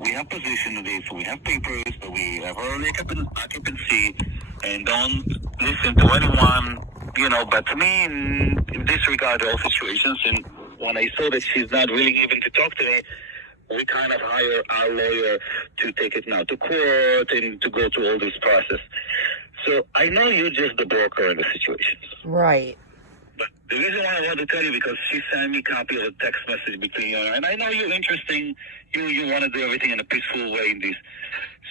we have position of this, we have papers, we have early occupancy, and don't listen to anyone, but to me, in this regard, all situations, and when I saw that she's not willing even to talk to me, we kind of hire our lawyer to take it now to court and to go through all this process. So I know you're just the broker in the situation. Right. But the reason why I want to tell you, because she sent me a copy of a text message between you and I know you're interesting. You want to do everything in a peaceful way in this.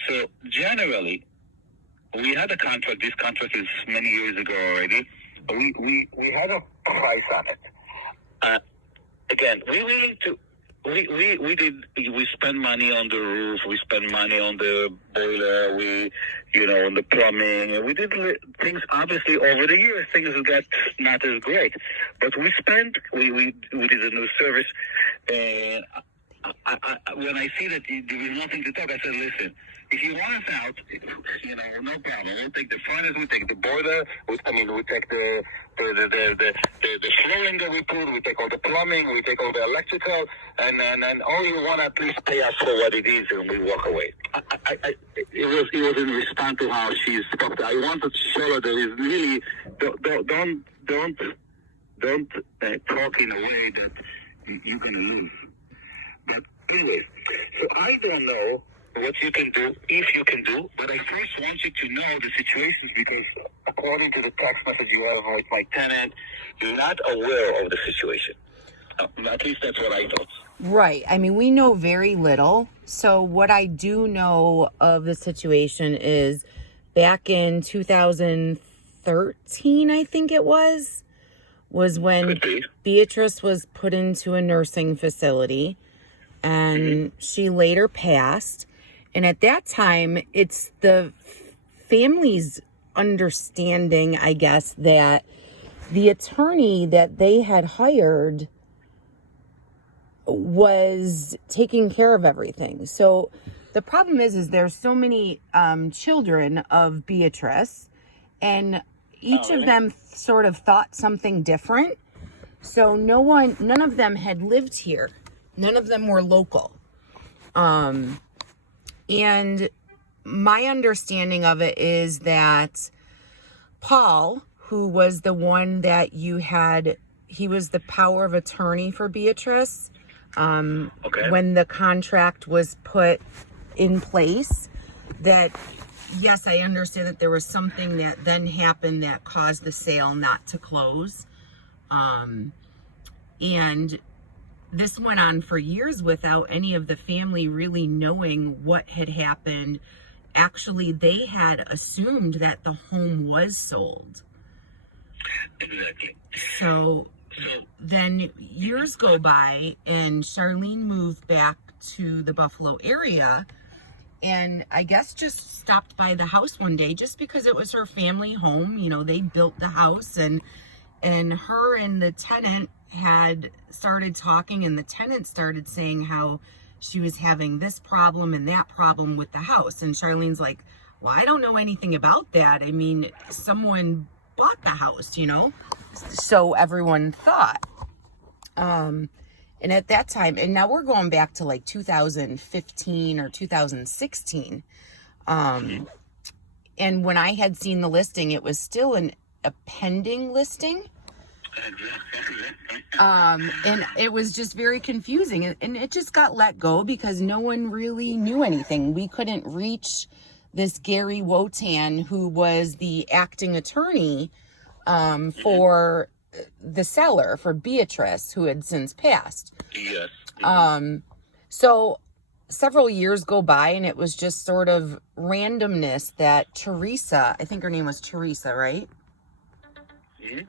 So generally, we had a contract. This contract is many years ago already. We had a price on it. Again, we willing to. We spend money on the roof, we spend money on the boiler, on the plumbing, and we did things, obviously, over the years, things got not as great, but we did a new service, and when I see that there is nothing to talk, I said, listen, if you want us out, no problem. We'll take the furnace, we take the boiler, we take the flooring that we put, we take all the plumbing, we take all the electrical, and all you want to at least pay us for what it is, and we walk away. It was in response to how she spoke. I wanted to show her that it's really don't talk in a way that you're gonna lose. But anyway, so I don't know what you can do, if you can do, but I first want you to know the situations, because according to the text message you have with my tenant, you're not aware of the situation. At least that's what I thought. Right. I mean, we know very little. So what I do know of the situation is back in 2013, I think it was when Beatrice was put into a nursing facility, and she later passed. And at that time, it's the family's understanding, I guess, that the attorney that they had hired was taking care of everything. So the problem is there's so many children of Beatrice, and each of them sort of thought something different. So none of them had lived here. None of them were local. And my understanding of it is that Paul, who was the one that he was the power of attorney for Beatrice, when the contract was put in place, that, yes, I understand that there was something that then happened that caused the sale not to close. And this went on for years without any of the family really knowing what had happened. Actually, they had assumed that the home was sold. Exactly. So then years go by, and Charlene moved back to the Buffalo area, and I guess just stopped by the house one day just because it was her family home. They built the house, and her and the tenant had started talking, and the tenant started saying how she was having this problem and that problem with the house. And Charlene's like, well, I don't know anything about that. I mean, someone bought the house, So everyone thought. And at that time, and now we're going back to like 2015 or 2016. And when I had seen the listing, it was still a pending listing. And it was just very confusing, and it just got let go because no one really knew anything. We couldn't reach this Gary Wotan, who was the acting attorney for the seller, for Beatrice, who had since passed. Yes. So several years go by, and it was just sort of randomness that Teresa, I think her name was Teresa, right? Yeah.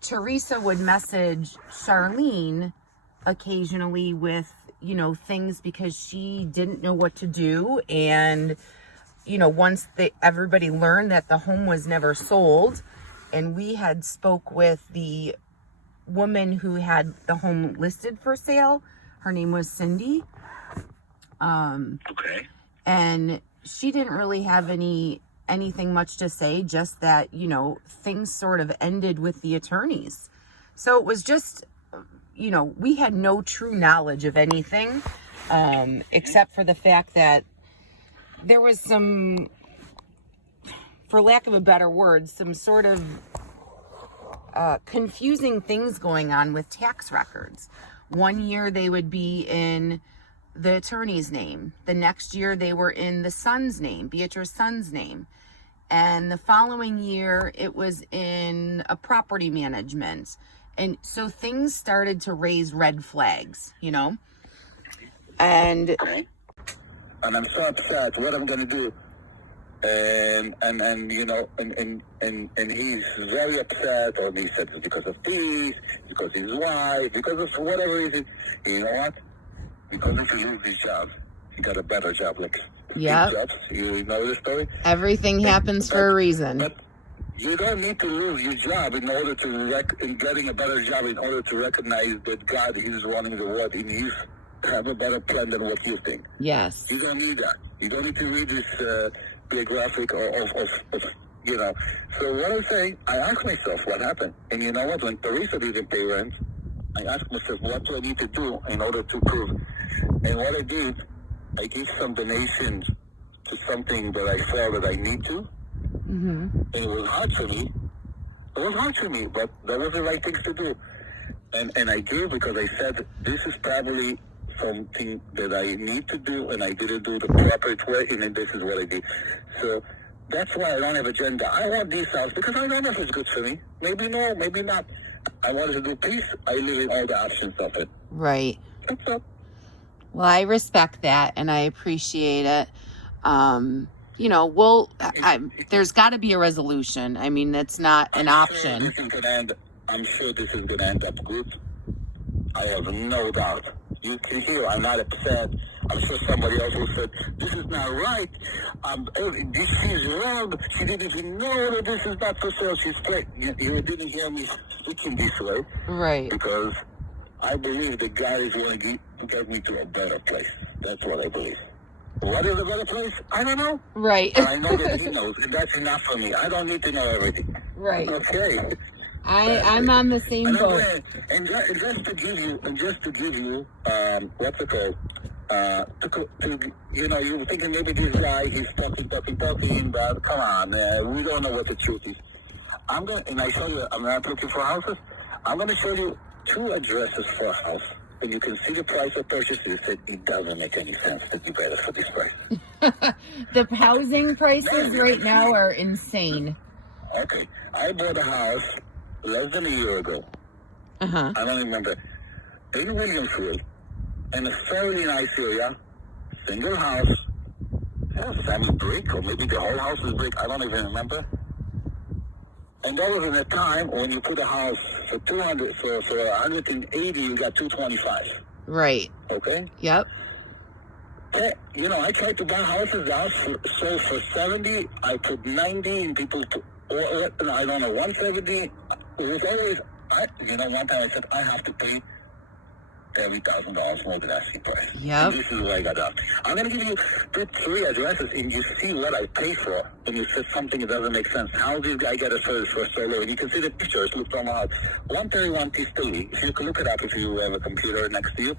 Teresa would message Charlene occasionally with, things because she didn't know what to do. And, once everybody learned that the home was never sold, and we had spoke with the woman who had the home listed for sale, her name was Cindy. Okay. And she didn't really have anything much to say, just that, things sort of ended with the attorneys. So it was just, we had no true knowledge of anything. except for the fact that there was some, for lack of a better word, some sort of confusing things going on with tax records. One year they would be in the attorney's name. The next year they were in the son's name, Beatrice's son's name. And the following year it was in a property management. And so things started to raise red flags, you know? And Okay. And I'm so upset. What I'm gonna do? And you know, and he's very upset. Or he said it's because of this, because his wife, because of whatever reason. You know what? Because if he loses his job, he got a better job. Like yeah, jobs. You know the story. everything happens for a reason. But you don't need to lose your job in order to in getting a better job in order to recognize that God is running the world in His have a better plan than what you think. Yes. You don't need that. You don't need to read this biographic of you know. So what I'm saying, I asked myself what happened, and you know what? When Teresa didn't pay rent, I asked myself what do I need to do in order to prove. And what I did, I gave some donations to something that I felt that I need to. Mm-hmm. And it was hard for me. It was hard for me, but that was the right things to do. And I gave because I said this is probably something that I need to do, and I didn't do the proper way, and then this is what I did. So that's why I don't have agenda. I want this house because I don't know if it's good for me. Maybe no, maybe not. I wanted to do peace. I live in all the options of it. Right. That's all. Well, I respect that and I appreciate it. You know, there's got to be a resolution. I mean, that's not an option. I'm sure this is going to end up good. I have no doubt. You can hear I'm not upset. I'm sure somebody else will say, this is not right. This is wrong. She didn't even know that this is not for sale. She's playing. You didn't hear me speaking this way. Right. Because I believe that God is going to get me to a better place. That's what I believe. What is a better place? I don't know. Right. But I know that He knows, and that's enough for me. I don't need to know everything. Right. Okay. I'm on the same boat. And just to give you, what's it called? You know, you're thinking maybe this guy is talking, but come on, we don't know what the truth is. I'm not looking for houses. I'm gonna show you 2 addresses for a house. And you can see the price of purchase. You said it doesn't make any sense that you got it for this price. The housing prices right now are insane. Okay, I bought a house less than a year ago. Uh-huh. I don't remember. In Williamsville, in a fairly nice area, single house, semi-brick, or maybe the whole house is brick, I don't even remember. And that was in a time when you put a house for 200, for 180, you got 225. Right. Okay? Yep. You know, I tried to buy houses out, sold for 70, I put 90, and people put, I don't know, 170. It was always, one time I said, I have to pay $30,000 more than asking price. Yep. And this is where I got out. I'm going to give you 3 addresses, and you see what I pay for, and you said something that doesn't make sense. How did this guy get a service for so low? And you can see the pictures, look from out. 131 Tistoli. If you can look it up, if you have a computer next to you,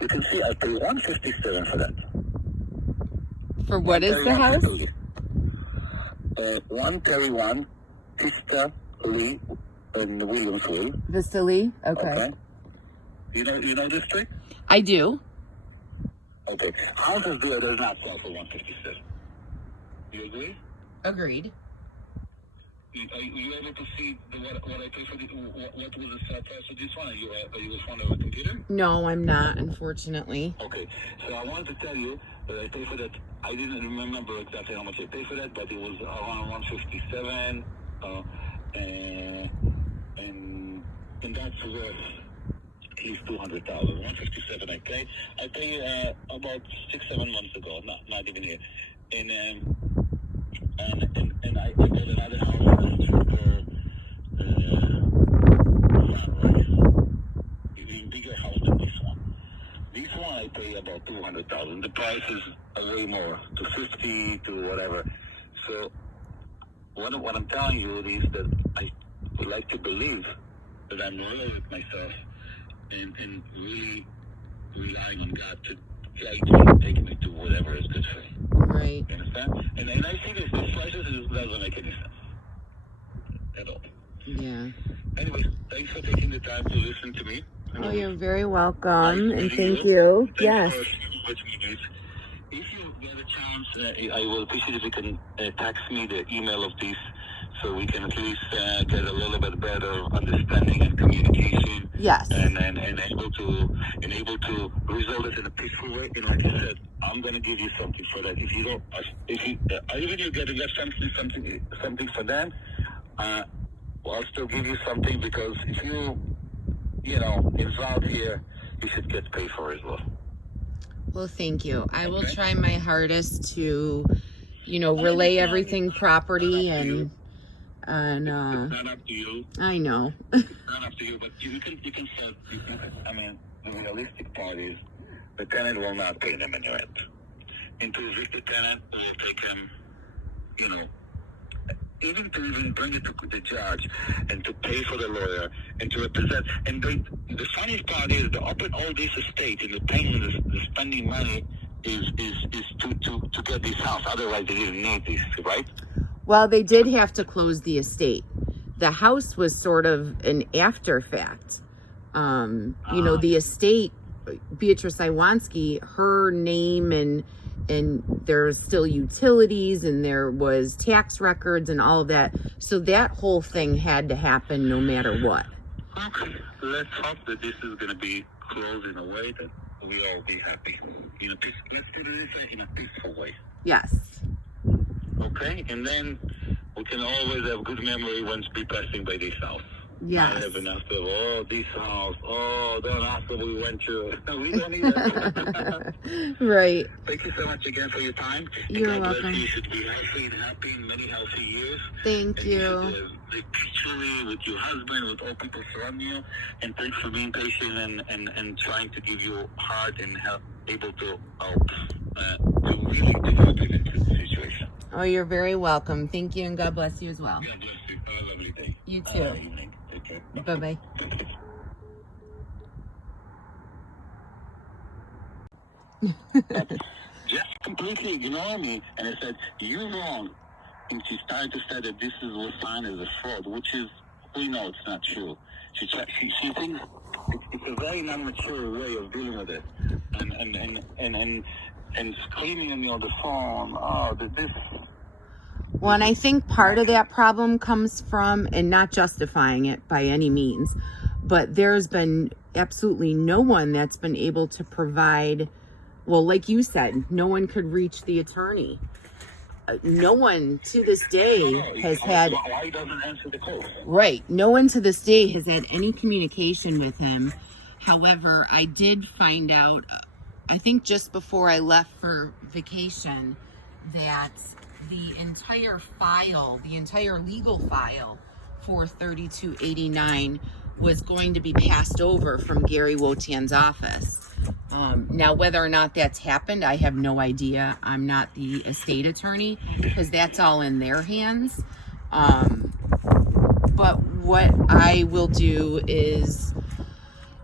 you can see I pay $157 for that. For what is the house? 131 Tista Lee in Williamsville. Vista Lee? Okay. You know this street? I do. Okay. Houses there does not sell for 157. You agree? Agreed. Are you able to see what I pay for what was the sale price of this one? Are you in front of a computer? No, I'm not, unfortunately. Okay. So I wanted to tell you that I paid for that. I didn't remember exactly how much I paid for that, but it was around 157, and that's worth at least 200,000. 157 I paid. I paid about 6-7 months ago. Not even here. And I bought another house in Sunrise. Even bigger house than this one. This one I pay about 200,000. The price is way more, to 50 to whatever. So what I'm telling you is that I would like to believe that I'm loyal with myself and really relying on God flight and take me to whatever is good for me. Right. You understand? And I see this crisis doesn't make any sense at all. Yeah. Anyway, thanks for taking the time to listen to me. Oh, you're very welcome, Nice and meeting thank you. Thanks Yes. for watching this. If you get a chance, I will appreciate if you can text me the email of this so we can at least get a little bit better understanding and communication. Yes. And able to resolve it in a peaceful way. And like I said, I'm gonna give you something for that. If you don't, even you get something for them, I'll still give you something because if you know, involved here, you should get paid for it as well. Well, thank you. I will Okay. try my hardest to, relay everything properly and It's not up to you. I know. It's not up to you, but you can set. I mean, the realistic part is the tenant will not pay them any rent. And to evict the tenant, will take him, even to bring it to the judge and to pay for the lawyer and to represent. And the funniest part is to open all this estate and the paying the spending money is to get this house. Otherwise, they didn't need this, right? Well, they did have to close the estate. The house was sort of an after fact. The estate, Beatrice Iwanski, her name and there's still utilities and there was tax records and all of that. So that whole thing had to happen no matter what. Okay, let's hope that this is going to be closed in a way that we all be happy. Let's do this in a peaceful way. Yes. Okay, and then we can always have good memory once we passing by this house. Yes. I have enough of, this house, don't ask what we went to. We don't need that. Right. Thank you so much again for your time. You're God bless welcome. you. You should be healthy and happy in many healthy years. Thank And you. should live peacefully with your husband, with all people surrounding you. And thanks for being patient and trying to give your heart and help, able to help to really to help in this situation. Oh, you're very welcome. Thank you, and God bless you as well. God bless you. Have a lovely day. You too. Evening. Take care. Bye-bye. Just completely ignore me, and I said, you're wrong. And she started to say that this was signed as a fraud, which is, we know it's not true. She thinks it's a very non-mature way of dealing with it. And screaming at me on the phone, this. Well, and I think part of that problem comes from, and not justifying it by any means, but there's been absolutely no one that's been able to provide, well, like you said, no one could reach the attorney. No one to this day has had... Why he doesn't answer the call? Right. No one to this day has had any communication with him. However, I did find out, I think just before I left for vacation, that the entire file, the entire legal file for 3289 was going to be passed over from Gary Wotan's office. Now, whether or not that's happened, I have no idea. I'm not the estate attorney because that's all in their hands. But what I will do is,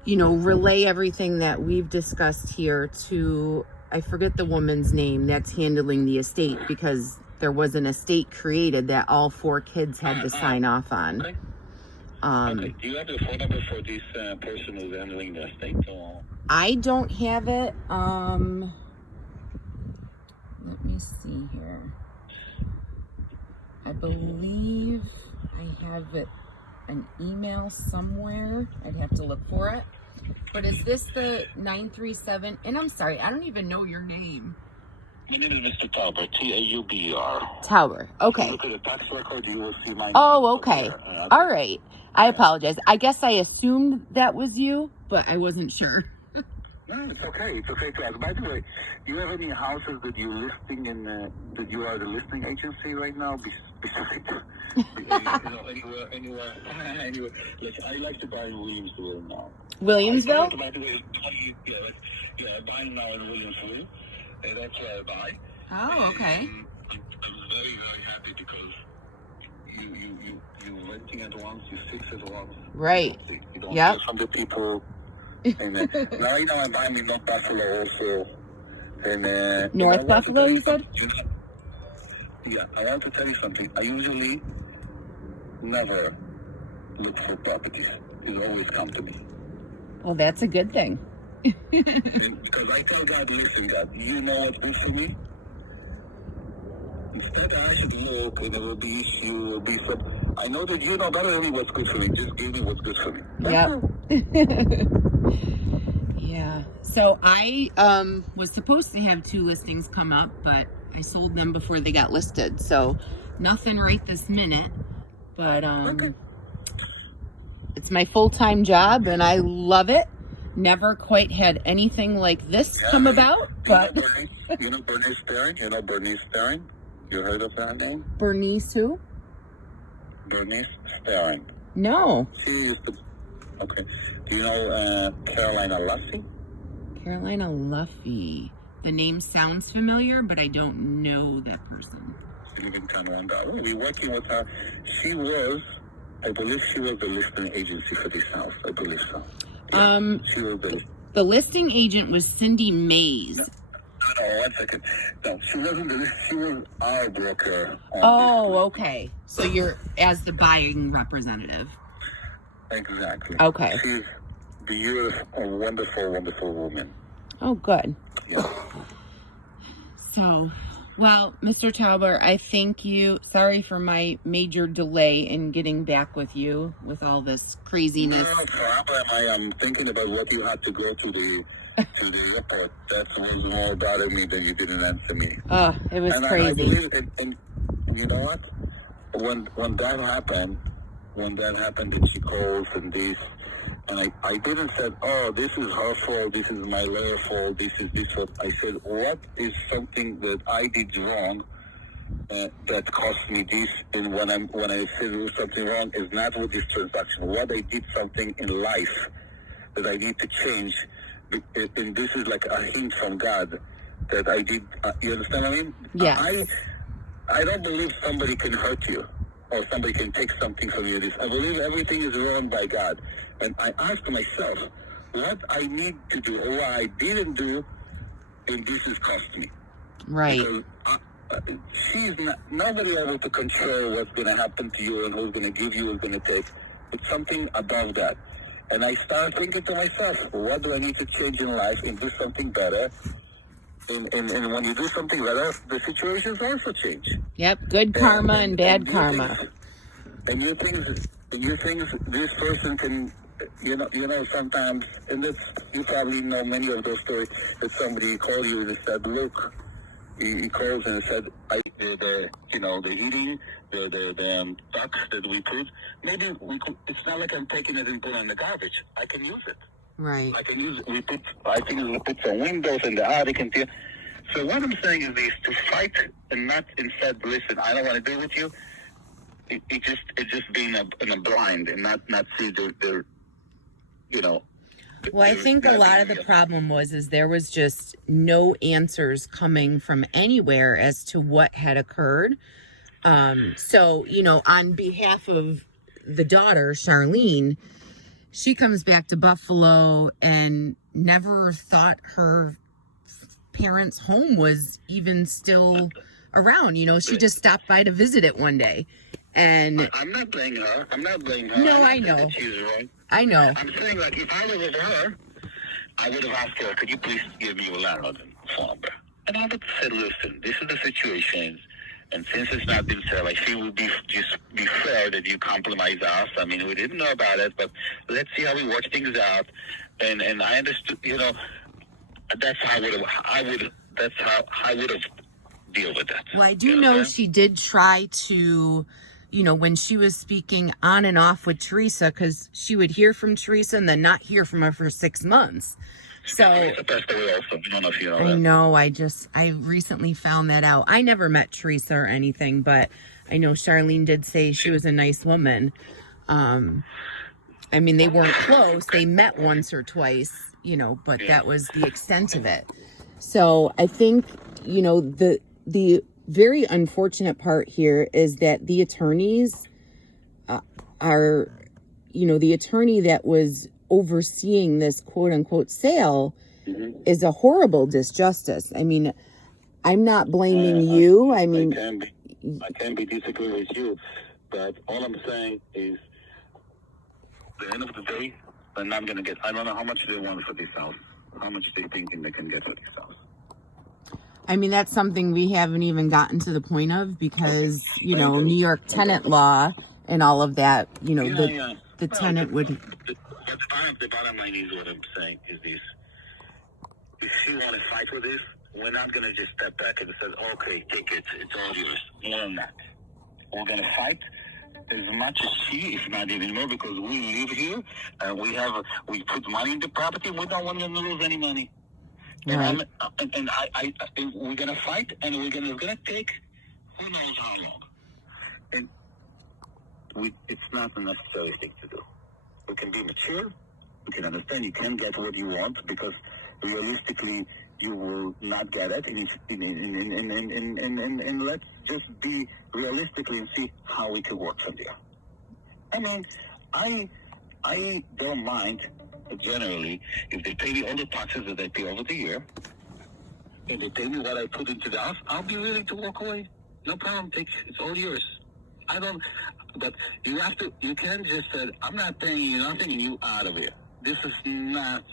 relay everything that we've discussed here to, I forget the woman's name that's handling the estate, because there was an estate created that all 4 kids had to sign off on. Okay. Okay. Do you have the phone number for this person who's handling the estate? Or? I don't have it. Let me see here. I believe I have it, an email somewhere. I'd have to look for it. But is this the 937? And I'm sorry, I don't even know your name. My name is Mr. Tauber, Tauber. Tauber. Okay. Look at the tax record, you will see my name. Oh, okay. All right. I apologize. I guess I assumed that was you, but I wasn't sure. No, it's okay. It's okay to ask. By the way, do you have any houses that you're listing in, that you are the listing agency right now? Besides, anywhere. Look, I like to buy in Williamsville now. Williamsville? By the way, I'm buying now in Williamsville. And that's where I buy. Oh, okay. I'm very, very happy because you renting at once, you fix it once. Right. You don't hear from the people. And now I'm buying in North Buffalo also. And North Buffalo, you said? Yeah, I want to tell you something. I usually never look for properties. It always come to me. Well, that's a good thing. And because I tell God, listen, God, you know what's good for me? Instead, I should look and there will be issue, will be some. I know that you know better than me what's good for me. Just give me what's good for me. Yep. Yeah. So I was supposed to have 2 listings come up, but I sold them before they got listed. So nothing right this minute. But it's my full-time job and I love it. Never quite had anything like this come about, but You know Bernice Perrin? You know Bernice Perrin? You heard of that name? Bernice who? Bernice Perrin. No. She used to. Okay. Do you know Carolina Luffy? Carolina Luffy. The name sounds familiar, but I don't know that person. She lives in Canada. I will be working with her. She was, I believe she was the listing agency for this house. I believe so. Yeah, she was the listing agent was Cindy Mays. No, 1 second. No, she wasn't. She was our broker. Oh, okay. So you're as the buying representative. Exactly. Okay. She's beautiful, a wonderful, wonderful woman. Oh, good. Yeah. So, well, Mr. Tauber, I thank you. Sorry for my major delay in getting back with you with all this craziness. No problem. I am thinking about what you had to go to the airport. That was more bothering me than you didn't answer me. Oh, it was and crazy. I believe, and you know what? When that happened, that she calls and this, and I didn't say, oh, this is her fault, this is my lawyer fault, this is this fault. I said, what is something that I did wrong that cost me this? And when I said something wrong, is not with this transaction. What I did something in life that I need to change, and this is like a hint from God that I did. You understand what I mean? Yeah. I don't believe somebody can hurt you or somebody can take something from you. I believe everything is run by God. And I asked myself what I need to do or what I didn't do, and this has cost me. Right. Because she's nobody able to control what's going to happen to you and who's going to give you, who's going to take. It's something above that. And I started thinking to myself, what do I need to change in life and do something better? And when you do something better, the situations also change. Yep, good karma and bad karma. And you think this person can, you know, sometimes, and that's, you probably know many of those stories that somebody called you and said, look, he calls and said, the heating, the ducts that we put, maybe we could, it's not like I'm taking it and put it in the garbage. I can use it. Right. I can use it. We put some windows in the attic and so what I'm saying is this: to fight and not instead listen. I don't want to deal with you. It just being in a blind and not see the you know. Well, I think a lot of the problem is there was just no answers coming from anywhere as to what had occurred. So, you know, on behalf of the daughter, Charlene, she comes back to Buffalo and never thought her parents' home was even still around. You know, she just stopped by to visit it one day. And I'm not blaming her. No, I know. She's wrong. I know. I'm saying, like, if I was with her, I would have asked her, could you please give me your landlord's phone number? And I would have said, listen, this is the situation. And since it's not been said, like, she would be fair that you compromise us. I mean, we didn't know about it, but let's see how we work things out. And I understood, you know, that's how I would have dealt with that. Well, I do know she did try to, you know, when she was speaking on and off with Teresa, because she would hear from Teresa and then not hear from her for 6 months. So I know, I recently found that out. I never met Teresa or anything, but I know Charlene did say she was a nice woman. I mean, they weren't close. They met once or twice, you know, but that was the extent of it. So I think, you know, the very unfortunate part here is that the attorneys are, you know, the attorney that was overseeing this quote unquote sale is a horrible disjustice. I mean, I'm not blaming you. I mean, I can't be disagree with you, but all I'm saying is, at the end of the day, they're not going to get. I don't know how much they want for this house. How much they thinking they can get for this house. I mean, that's something we haven't even gotten to the point of because, you know, New York tenant law and all of that, you know, the tenant would. The bottom line is what I'm saying is this. If you want to fight with this, we're not going to just step back and say, okay, take it, it's all yours. More than that. We're going to fight as much as she, if not even more, because we live here, we put money in the property, we don't want them to lose any money. Right. And we're going to fight, and we're going to take who knows how long. And it's not a necessary thing to do. We can be mature, we can understand you can't get what you want, because realistically, you will not get it, and let's just be realistically and see how we can work from there. I mean, I don't mind generally if they pay me all the taxes that I pay over the year, and they pay me what I put into the house. I'll be willing to walk away. No problem. It's all yours. I don't. But you have to. You can't just say, "I'm not paying you nothing, and you out of here." This is not,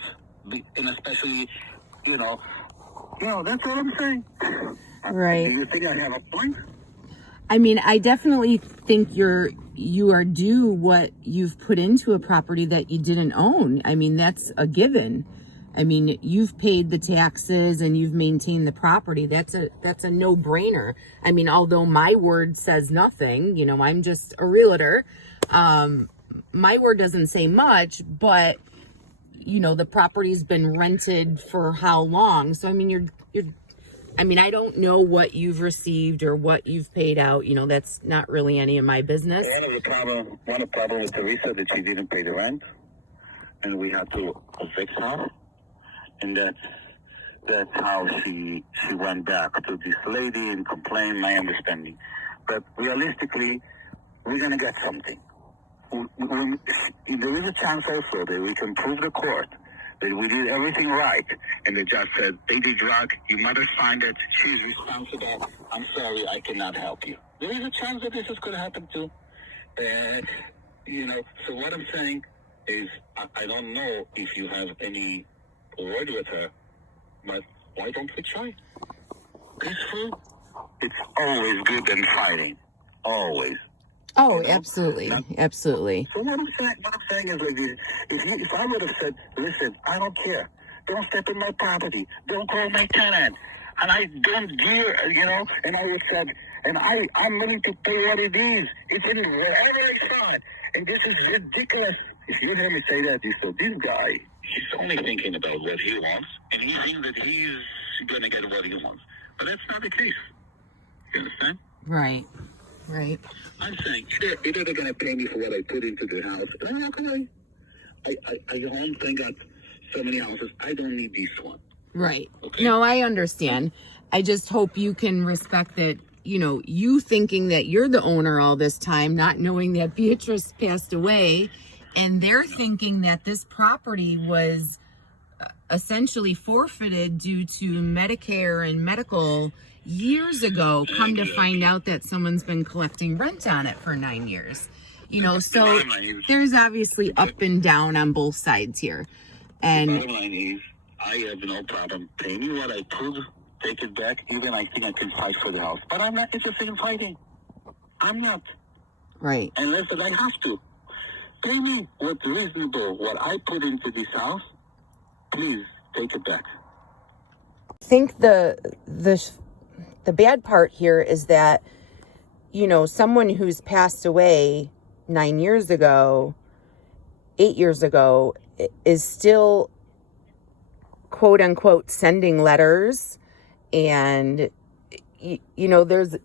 and especially. You know, that's what I'm saying. Right. Do you think I have a point? I mean, I definitely think you are due what you've put into a property that you didn't own. I mean, that's a given. I mean, you've paid the taxes and you've maintained the property. That's a no-brainer. I mean, although my word says nothing, you know, I'm just a realtor. My word doesn't say much, but you know, the property's been rented for how long? So, I mean, I don't know what you've received or what you've paid out. You know, that's not really any of my business. One of the problem with Teresa that she didn't pay the rent, and we had to evict her, and that's how she went back to this lady and complained. My understanding, but realistically, we're gonna get something. There is a chance also that we can prove the court that we did everything right, and the judge said, baby drug, your mother signed it, she's responsible, I'm sorry, I cannot help you. There is a chance that this is going to happen too. You know, so what I'm saying is, I don't know if you have any word with her, but why don't we try? Peaceful, it's always good than fighting, always. Oh, absolutely. Absolutely. So what I'm saying is like this. If I would have said, listen, I don't care. Don't step in my property. Don't call my tenant. And I don't gear, you know, and I would have said, and I'm willing to pay what it is. It's in whatever I thought. And this is ridiculous. If you hear me say that, you say, this guy, he's only thinking about what he wants, and he thinks that he's going to get what he wants. But that's not the case. You understand? Right. Right. I'm saying either they're gonna pay me for what I put into the house. And I'm not gonna. I own, thank God, so many houses. I don't need this one. Right. Okay? No, I understand. I just hope you can respect that. You know, you thinking that you're the owner all this time, not knowing that Beatrice passed away, and they're thinking that this property was essentially forfeited due to Medicare and medical years ago. Come to find out that someone's been collecting rent on it for 9 years. You know, so there's obviously up and down on both sides here. And the bottom line is, I have no problem paying me what I put, take it back. Even I think I can fight for the house, but I'm not interested in fighting. I'm not. Right. Unless I have to. Pay me what's reasonable. What I put into this house, please take it back. I think the bad part here is that, you know, someone who's passed away 9 years ago, 8 years ago, is still, quote unquote, sending letters. And, you know, there's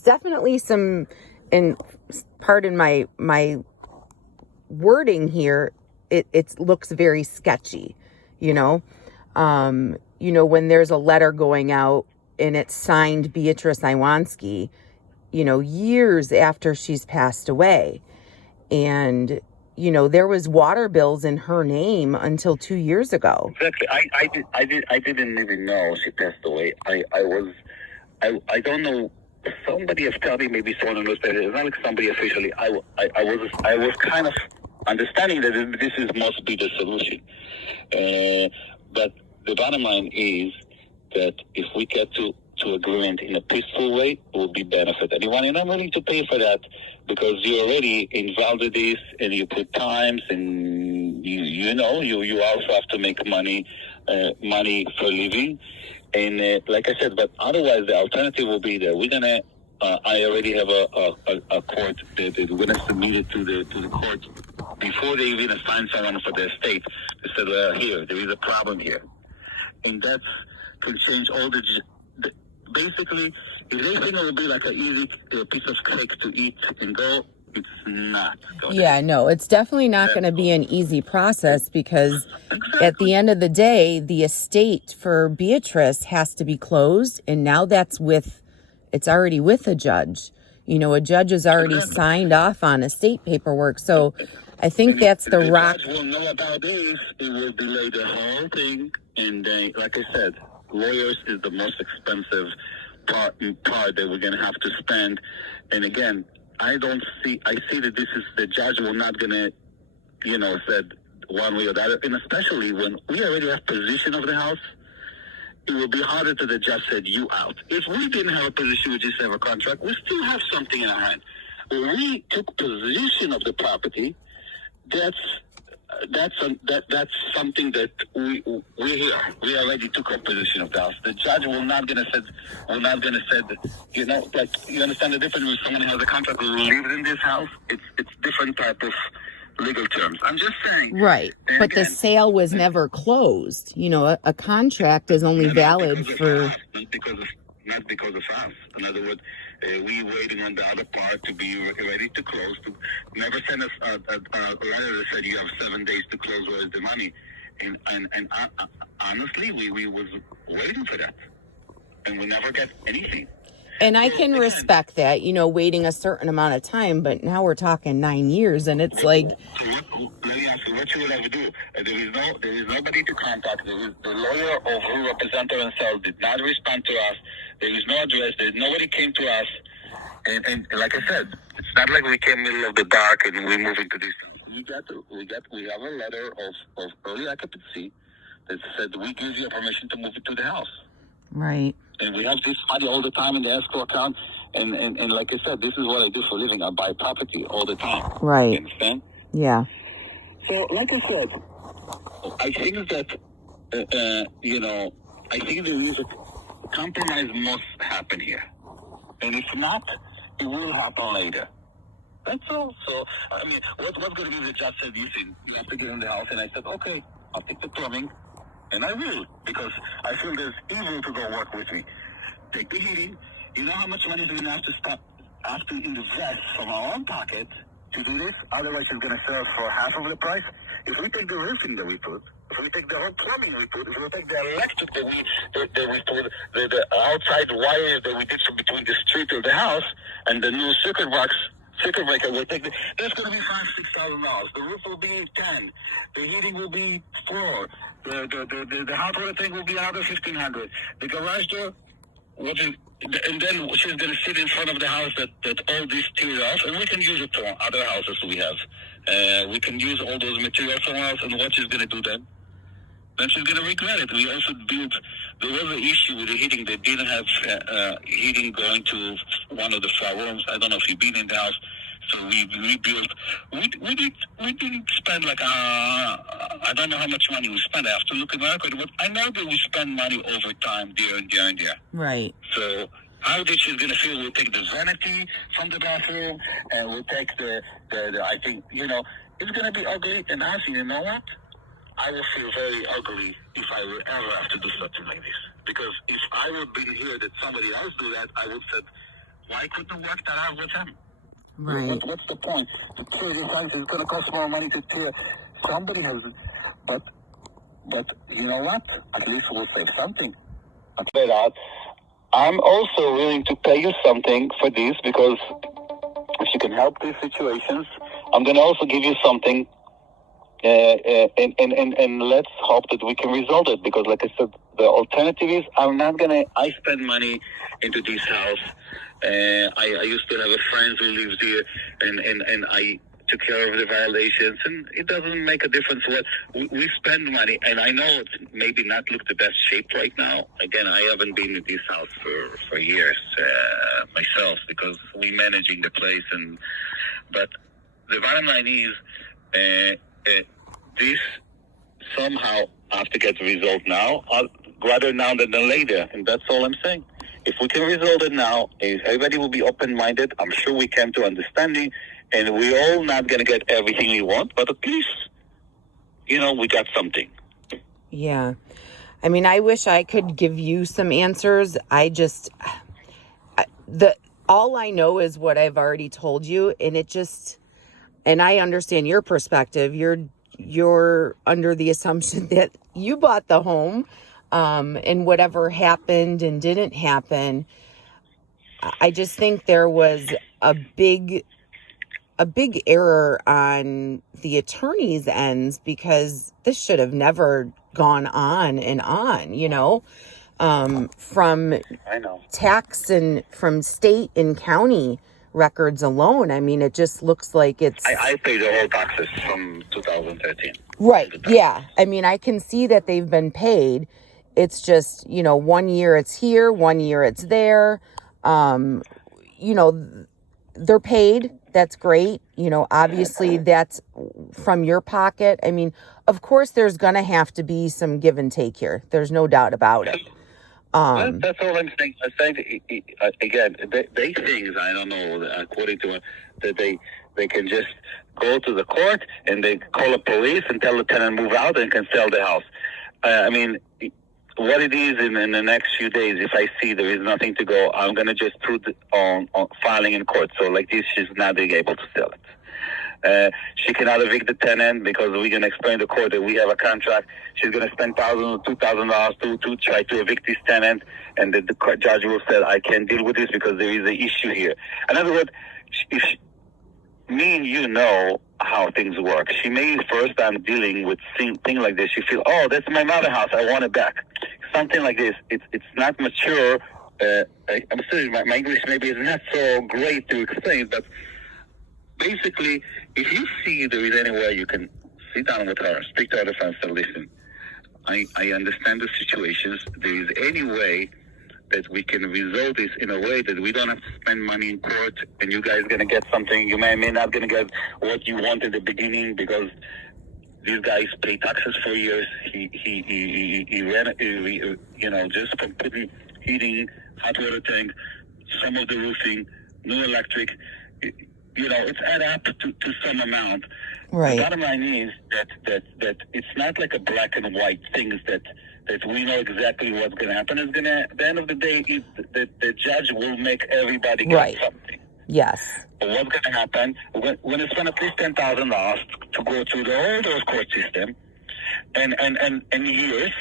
definitely some, and pardon my wording here, it looks very sketchy, you know. You know, when there's a letter going out and it's signed Beatrice Iwanski, you know, years after she's passed away. And, you know, there was water bills in her name until 2 years ago. Exactly. I didn't even know she passed away. I don't know. Somebody has told me, maybe someone knows that it's not like somebody officially. I was kind of understanding that this is must be the solution. But the bottom line is that if we get to agreement in a peaceful way, it will be benefit anyone, and I'm willing to pay for that because you're already involved in this and you put times and you know you also have to make money for living. And like I said, but otherwise the alternative will be that we're gonna. I already have a court that we're gonna submit it to the court before they even assign someone for the estate. They said, well, here there is a problem here, and that can change all the. Basically, if they think it will be like an easy piece of cake to eat and go, it's not. Yeah, no, it's definitely not going to be an easy process because at the end of the day, the estate for Beatrice has to be closed. And now it's already with a judge. You know, a judge has already signed off on estate paperwork. So I think that's the rock. The judge will know about this. It will delay the whole thing. And like I said, lawyers is the most expensive part that we're going to have to spend. And again, I see that this is the judge will not going to, you know, said one way or the other. And especially when we already have position of the house, it will be harder to the judge said you out. If we didn't have a position, we just have a contract, we still have something in our hand. When we took position of the property, that's something that we're here. We already took a position of the house. The judge will not gonna say that, you know, like you understand the difference when someone has a contract who lives in this house. It's different type of legal terms. I'm just saying. Right, but again, the sale was never closed. You know, a contract is only valid for. Not because of us. In other words, we waiting on the other part to be ready to close. To never send us a letter that said you have 7 days to close. Where is the money? And honestly, we was waiting for that, and we never got anything. And I can respect that, you know, waiting a certain amount of time, but now we're talking 9 years, and it's like. Let me ask you, what you would have to do? There is nobody to contact. The lawyer or who represented themselves did not respond to us. There is no address. Nobody came to us. And like I said, it's not like we came middle of the dark and we moved into this. We have a letter of early occupancy that said we give you permission to move into the house. Right. And we have this money all the time in the escrow account. And like I said, this is what I do for a living. I buy property all the time. Right. You understand? Yeah. So, like I said, I think that, you know, I think there is a compromise must happen here. And if not, it will happen later. That's all. So, I mean, what's going to be the judge said, you have to get in the house. And I said, okay, I'll take the plumbing. And I will, because I feel there's evil to go work with me. Take the heating. You know how much money we're going to have to invest from our own pocket to do this? Otherwise, it's going to sell for half of the price. If we take the roofing that we put, if we take the whole plumbing we put, if we take the electric that we put, the outside wires that we did from between the street to the house, and the new circuit breaker will take that's going to be $5,000-$6,000. The roof will be $10,000. The heating will be $4,000. The hot water tank will be another $1,500. The garage door, and then she's going to sit in front of the house that all this tears off, and we can use it for other houses we have. We can use all those materials somewhere else, and what she's going to do then? Then she's going to regret it. We also there was an issue with the heating. They didn't have heating going to one of the 4 rooms. I don't know if you've been in the house. So we rebuilt. We didn't spend like I don't know how much money we spent. I have to look at the record, but I know that we spend money over time there and there and there. Right. So how did she's gonna feel? We'll take the vanity from the bathroom, and we'll take the I think, you know, it's gonna be ugly. And I think, you know what? I will feel very ugly if I would ever have to do something like this. Because if I would be here that somebody else do that, I would say, why couldn't work that out with him? Right. What's the point? To tear this house, it's going to cost more money to tear. Somebody has, but you know what? At least we'll save something. I'm also willing to pay you something for this, because if you can help these situations, I'm going to also give you something, and let's hope that we can resolve it, because like I said, the alternative is I spend money into this house. I used to have a friend who lives here, and I took care of the violations, and it doesn't make a difference what we spend money. And I know it's maybe not look the best shape right now. Again, I haven't been in this house for years myself, because we're managing the place. But the bottom line is, this somehow have to get resolved now, rather now than later, and that's all I'm saying. If we can resolve it now, if everybody will be open-minded, I'm sure we come to understanding, and we're all not going to get everything we want, but at least, we got something. Yeah. I mean, I wish I could give you some answers. All I know is what I've already told you, and I understand your perspective. You're under the assumption that you bought the home, and whatever happened and didn't happen. I just think there was a big error on the attorney's ends, because this should have never gone on and on, from I know. tax and from state and county records alone. I mean, it just looks like it's... I paid the whole taxes from 2013. Right, yeah. I mean, I can see that they've been paid. It's just, 1 year it's here, 1 year it's there. They're paid. That's great. Obviously that's from your pocket. I mean, of course there's going to have to be some give and take here. There's no doubt about it. That's all I'm saying. Again, they things, I don't know, according to that they can just go to the court and they call the police and tell the tenant move out and can sell the house. I mean, what it is in the next few days, if I see there is nothing to go, I'm going to just put on filing in court. So like this, she's not being able to sell it. She cannot evict the tenant, because we're going to explain to court that we have a contract. She's going to spend $1,000 or $2,000 to try to evict this tenant, and the judge will say, I can't deal with this because there is an issue here. In other words, me and you know how things work. She may first time dealing with things like this. She feel, that's my mother house, I want it back. Something like this. It's not mature. I'm sorry, my English maybe is not so great to explain, but basically, if you see there is any way you can sit down with her, speak to her defense, and listen, I understand the situations. There is any way that we can resolve this in a way that we don't have to spend money in court, and you guys going to get something. You may not going to get what you want in the beginning, because these guys pay taxes for years. He ran, just from putting heating, hot water tank, some of the roofing, new electric. It's add up to some amount. Right. The bottom line is that it's not like a black and white things that we know exactly what's going to happen. It's going to, at the end of the day, the judge will make everybody get something. Yes. But what's going to happen, when it's going to pay $10,000 to go through the whole court system, and years,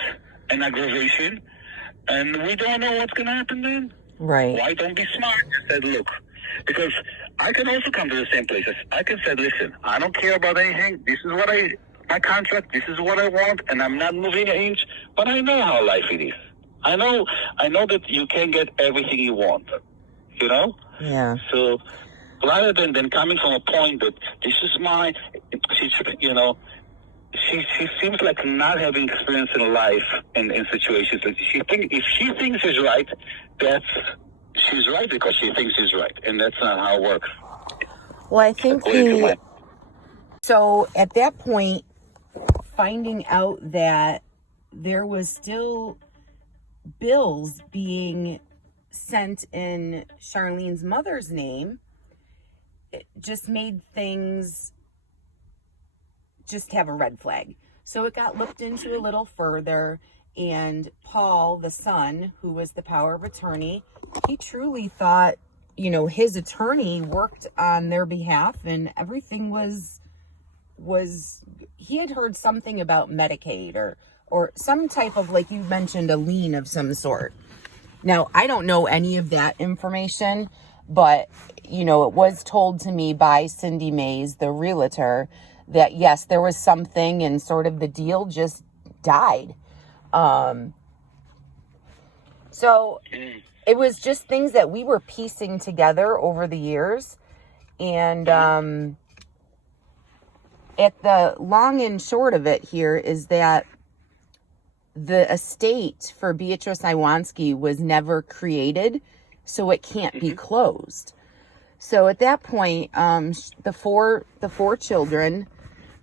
and aggravation, and we don't know what's going to happen then. Right. Why don't be smart? I said, look, because I can also come to the same places. I can say, listen, I don't care about anything. This is what my contract, this is what I want, and I'm not moving an inch, but I know how life it is. I know that you can't get everything you want, Yeah. So rather than coming from a point that this is mine, she seems like not having experience in life and in situations. Like if she thinks she's right, she's right because she thinks she's right, and that's not how it works. Well, I think so at that point, finding out that there was still bills being sent in Charlene's mother's name, it just made things just have a red flag. So it got looked into a little further, and Paul, the son, who was the power of attorney, he truly thought, his attorney worked on their behalf, and everything was he had heard something about Medicaid or some type of, like you mentioned, a lien of some sort. Now, I don't know any of that information. But, you know, it was told to me by Cindy Mays, the realtor, that yes, there was something and sort of the deal just died. So it was just things that we were piecing together over the years. And at the long and short of it here is that the estate for Beatrice Iwanski was never created, so it can't be closed. So at that point, the four children,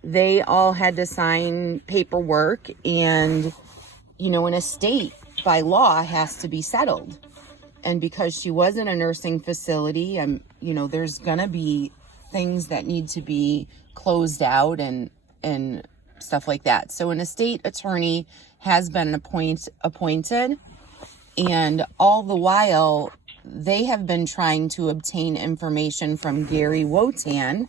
they all had to sign paperwork, and, you know, an estate by law has to be settled. And because she was in a nursing facility, you know, there's gonna be things that need to be closed out and stuff like that. So an estate attorney has been appointed, and all the while they have been trying to obtain information from Gary Wotan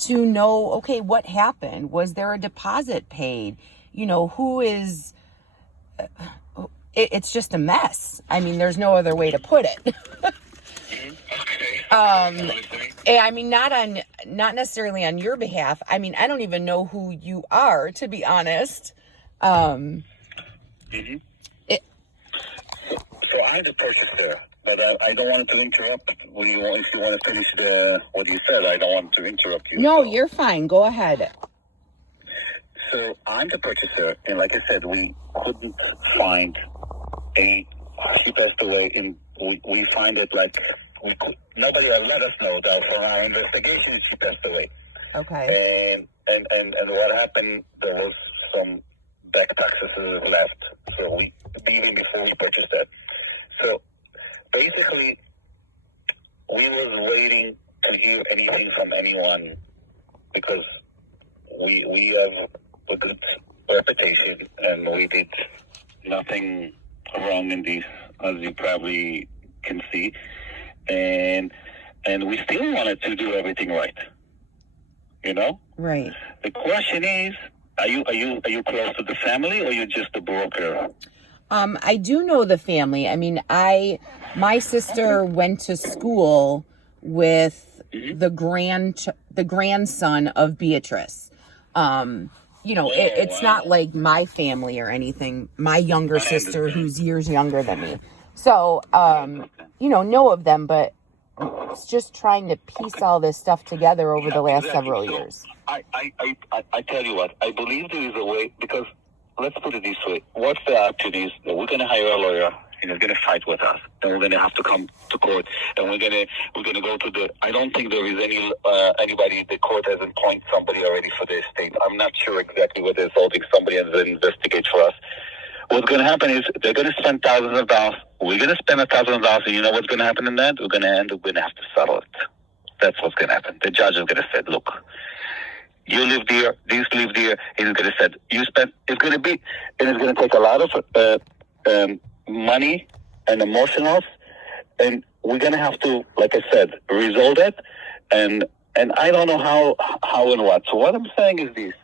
to know, okay, what happened? Was there a deposit paid? You know, who is... It's just a mess. I mean, there's no other way to put it. And I mean, not necessarily on your behalf. I mean, I don't even know who you are, to be honest. So I'm the purchaser, but I don't want to interrupt. If you want to finish what you said, I don't want to interrupt you. No, you're fine. Go ahead. So I'm the purchaser, and like I said, we couldn't find she passed away, and we find it like nobody have let us know that from our investigation she passed away. Okay. And what happened, there was some back taxes left, so even before we purchased that. So basically, we was waiting to hear anything from anyone because we have a good reputation, and we did nothing wrong in these, as you probably can see, and we still wanted to do everything right. You know? Right. The question is, are you close to the family, or you're just a broker? I do know the family. I mean, my sister went to school with the grandson of Beatrice. You know, it's not like my family or anything. My younger sister, who's years younger than me. So, you know of them, but it's just trying to piece all this stuff together over the last several years. I tell you what, I believe there is a way, because let's put it this way. What's the option is that we're going to hire a lawyer, and he's going to fight with us, and we're going to have to come to court, and we're going to go to the... I don't think there is anybody, the court hasn't appointed somebody already for the estate. I'm not sure exactly what they're holding somebody and then investigate for us. What's going to happen is they're going to spend thousands of dollars. We're going to spend $1,000, and you know what's going to happen in that? We're going to have to settle it. That's what's going to happen. The judge is going to say, look, you live there, these live there, and he's going to say, you spend... It's going to be... And it's going to take a lot of... money and emotionals, and we're gonna have to, like I said, resolve it, and I don't know how and what. So what I'm saying is this: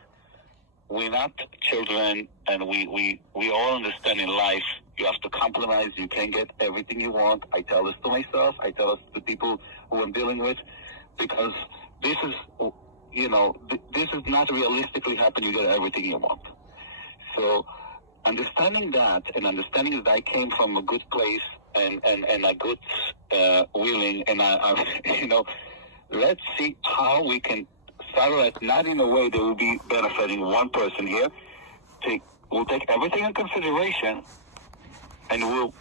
we're not children, and we all understand in life you have to compromise. You can't get everything you want. I tell this to myself. I tell this to people who I'm dealing with, because this is, you know, this is not realistically happen. You get everything you want. So understanding that, and understanding that I came from a good place and a good willing, and I you know, let's see how we can settle it, not in a way that will be benefiting one person here. We'll take everything in consideration, and we'll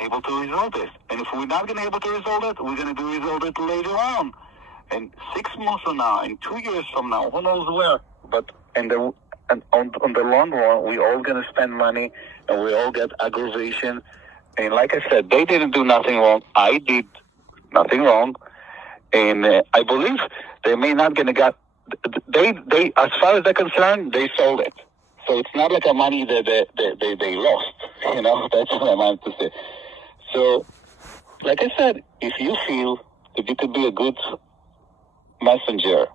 able to resolve it. And if we're not going to be able to resolve it, we're going to resolve it later on, and 6 months from now, and 2 years from now, who knows where. But And on the long run, we all going to spend money, and we all get aggravation. And like I said, they didn't do nothing wrong. I did nothing wrong. And I believe they may not going to get... They, as far as they're concerned, they sold it. So it's not like a money that they lost. You know, that's what I wanted to say. So, like I said, if you feel that you could be a good messenger